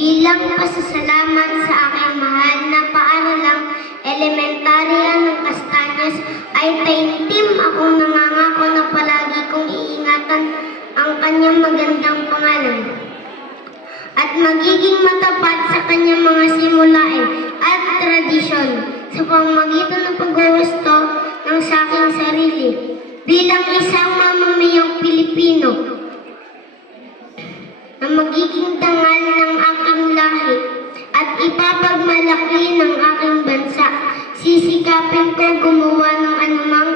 Bilang pasasalamat sa aking mahal na paaralang elementarya ng Castaños, ay taimtim akong nangangako na palagi kong iingatan ang kanyang magandang pangalan at magiging matapat sa kanyang mga simulain at tradisyon sa pamamagitan ng pagwawasto ng saking sarili bilang isang mamamayang Pilipino na magiging dangal ng aking lahi at ipapagmalaki ng aking bansa. Sisikapin ko gumawa ng anumang